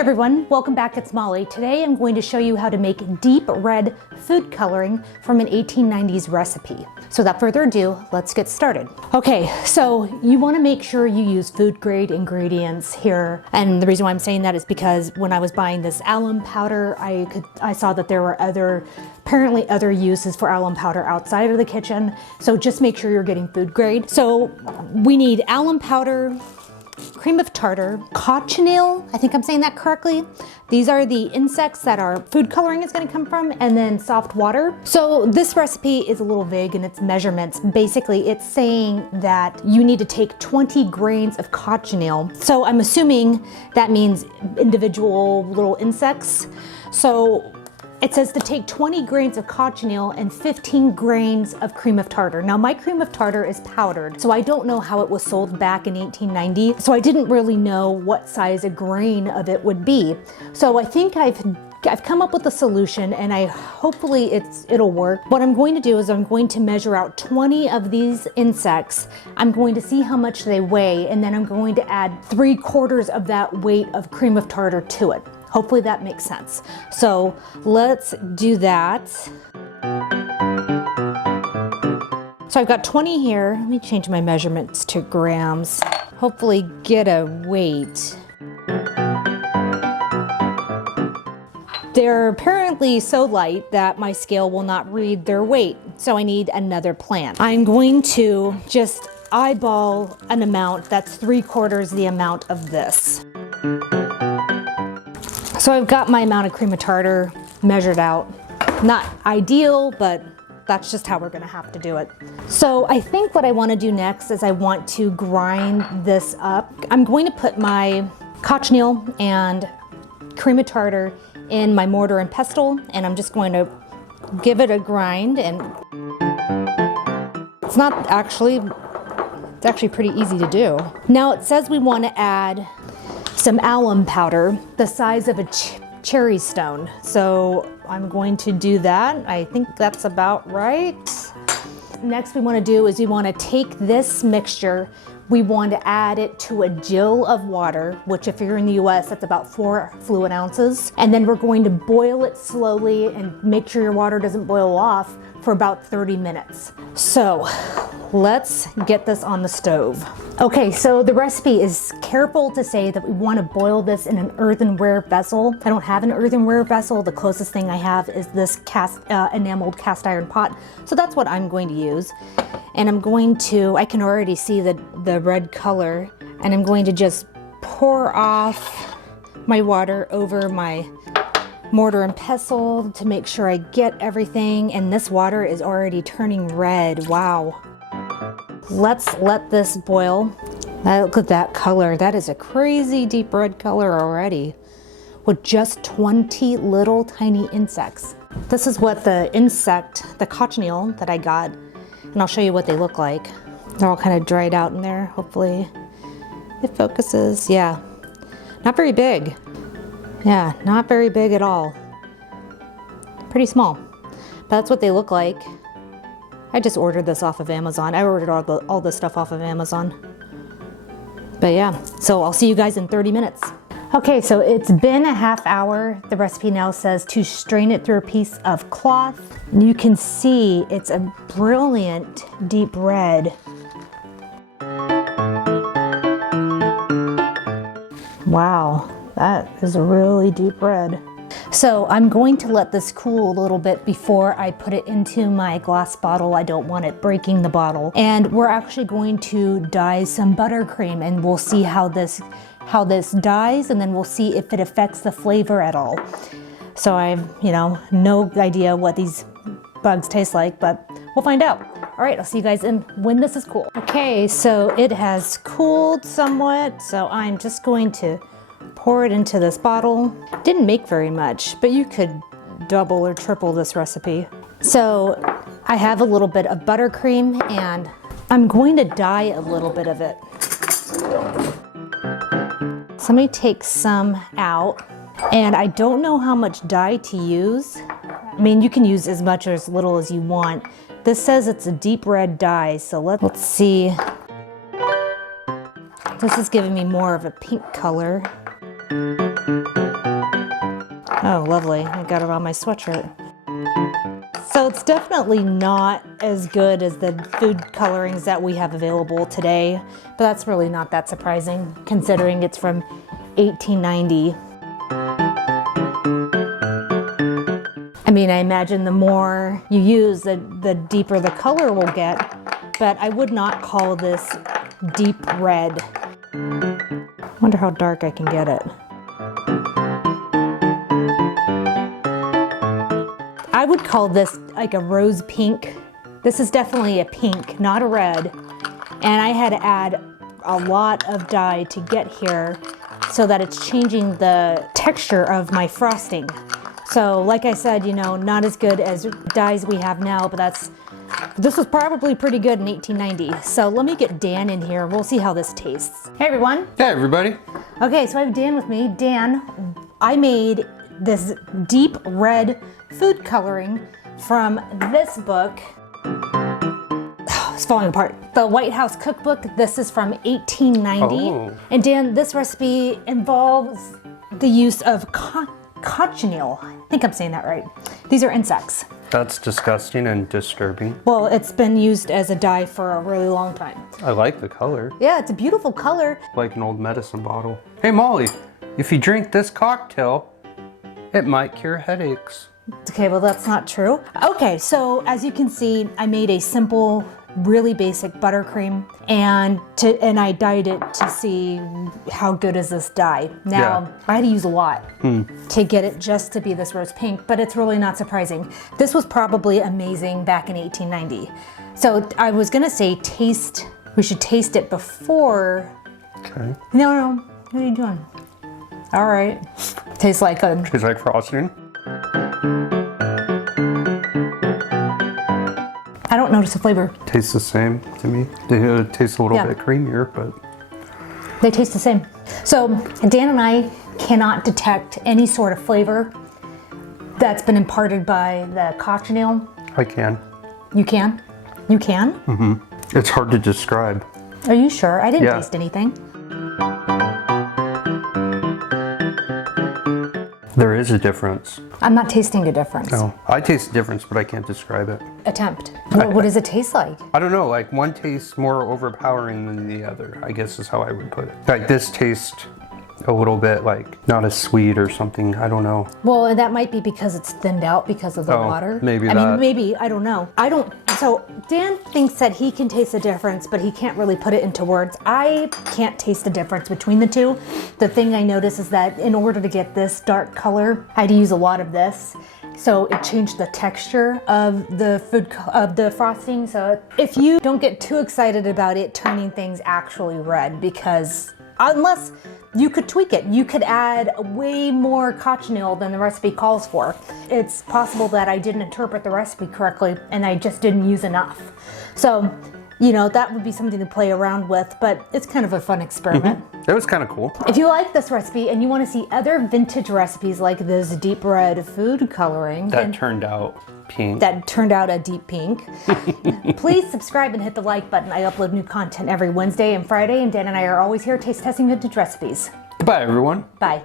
everyone, welcome back. It's Molly. Today I'm going to show you how to make deep red food coloring from an 1890s recipe. So without further ado, let's get started. Okay, so you want to make sure you use food grade ingredients here. And the reason why I'm saying that is because when I was buying this alum powder, I saw that there were apparently other uses for alum powder outside of the kitchen. So just make sure you're getting food grade. So we need alum powder, cream of tartar, cochineal, I think I'm saying that correctly. These are the insects that our food coloring is going to come from, and then soft water. So this recipe is a little vague in its measurements. Basically, it's saying that you need to take 20 grains of cochineal. So I'm assuming that means individual little insects. So it says to take 20 grains of cochineal and 15 grains of cream of tartar. Now my cream of tartar is powdered, so I don't know how it was sold back in 1890. So I didn't really know what size a grain of it would be. So I think I've come up with a solution, and hopefully it'll work. What I'm going to do is I'm going to measure out 20 of these insects. I'm going to see how much they weigh, and then I'm going to add 3/4 of that weight of cream of tartar to it. Hopefully that makes sense. So let's do that. So I've got 20 here. Let me change my measurements to grams. Hopefully get a weight. They're apparently so light that my scale will not read their weight. So I need another plan. I'm going to just eyeball an amount that's 3/4 the amount of this. So I've got my amount of cream of tartar measured out. Not ideal, but that's just how we're gonna have to do it. So I think what I wanna do next is I want to grind this up. I'm going to put my cochineal and cream of tartar in my mortar and pestle, and I'm just going to give it a grind. And it's actually pretty easy to do. Now it says we wanna add some alum powder the size of a cherry stone. So I'm going to do that. I think that's about right. Next we want to do is we want to take this mixture, we want to add it to a gill of water, which if you're in the US, that's about 4 fluid ounces. And then we're going to boil it slowly and make sure your water doesn't boil off for about 30 minutes. So let's get this on the stove. Okay, so the recipe is careful to say that we want to boil this in an earthenware vessel. I don't have an earthenware vessel. The closest thing I have is this enameled cast iron pot. So that's what I'm going to use. And I can already see the red color, and I'm going to just pour off my water over my mortar and pestle to make sure I get everything. And this water is already turning red. Wow. Let's let this boil. Look at that color. That is a crazy deep red color already with just 20 little tiny insects. This is what the cochineal that I got, and I'll show you what they look like. They're all kind of dried out in there. Hopefully it focuses. Yeah, not very big. Yeah, not very big at all. Pretty small, but that's what they look like. I just ordered this off of Amazon. I ordered all this stuff off of Amazon. But yeah, so I'll see you guys in 30 minutes. Okay, so it's been a half hour. The recipe now says to strain it through a piece of cloth. You can see it's a brilliant deep red. Wow, that is a really deep red. So I'm going to let this cool a little bit before I put it into my glass bottle. I don't want it breaking the bottle. And we're actually going to dye some buttercream, and we'll see how this dyes, and then we'll see if it affects the flavor at all. So I have, no idea what these bugs taste like, but we'll find out. All right, I'll see you guys when this is cool. Okay, so it has cooled somewhat, so I'm just going to pour it into this bottle. Didn't make very much, but you could double or triple this recipe. So I have a little bit of buttercream, and I'm going to dye a little bit of it. So I'm going to take some out, and I don't know how much dye to use. I mean, you can use as much or as little as you want. This says it's a deep red dye, so let's see. This is giving me more of a pink color. Oh, lovely. I got it on my sweatshirt. So it's definitely not as good as the food colorings that we have available today, but that's really not that surprising considering it's from 1890. I mean, I imagine the more you use, the deeper the color will get, but I would not call this deep red. Wonder how dark I can get it. I would call this like a rose pink. This is definitely a pink, not a red. And I had to add a lot of dye to get here so that it's changing the texture of my frosting. So like I said, you know, not as good as dyes we have now, but this was probably pretty good in 1890. So let me get Dan in here. We'll see how this tastes. Hey everyone. Hey everybody. Okay, so I have Dan with me. Dan, I made this deep red food coloring from this book. Oh, it's falling apart. The White House Cookbook. This is from 1890. Oh. And Dan, this recipe involves the use of cochineal. I think I'm saying that right. These are insects. That's disgusting and disturbing. Well, it's been used as a dye for a really long time. I like the color. Yeah, it's a beautiful color. Like an old medicine bottle. Hey Molly, if you drink this cocktail, it might cure headaches. Okay, well that's not true. Okay, so as you can see, I made a simple, really basic buttercream and I dyed it to see how good is this dye. Now, Yeah. I had to use a lot to get it just to be this rose pink, but it's really not surprising. This was probably amazing back in 1890. So I was gonna say we should taste it before. Okay. No, what are you doing? All right, tastes like Tastes like frosting. I don't notice a flavor. Tastes the same to me. It tastes a little Yeah. bit creamier, but They taste the same. So Dan and I cannot detect any sort of flavor that's been imparted by the cochineal. I can. You can? You can? It's hard to describe. Are you sure? I didn't Yeah. taste anything. There is a difference. I'm not tasting a difference. No, I taste a difference, but I can't describe it. Attempt. What does it taste like? I don't know, like one tastes more overpowering than the other, I guess is how I would put it. Like this tastes a little bit like not as sweet or something, I don't know. Well, that might be because it's thinned out because of the water. maybe I mean, that. maybe, I don't know. So Dan thinks that he can taste the difference, but he can't really put it into words. I can't taste the difference between the two. The thing I notice is that in order to get this dark color, I had to use a lot of this. So it changed the texture of the frosting. So if you don't get too excited about it turning things actually red, because unless you could tweak it, you could add way more cochineal than the recipe calls for. It's possible that I didn't interpret the recipe correctly and I just didn't use enough. So, you know, that would be something to play around with, but it's kind of a fun experiment. It was kind of cool. If you like this recipe and you want to see other vintage recipes like this deep red food coloring That turned out pink. that turned out a deep pink, please subscribe and hit the like button. I upload new content every Wednesday and Friday, and Dan and I are always here taste testing vintage recipes. Goodbye everyone. Bye.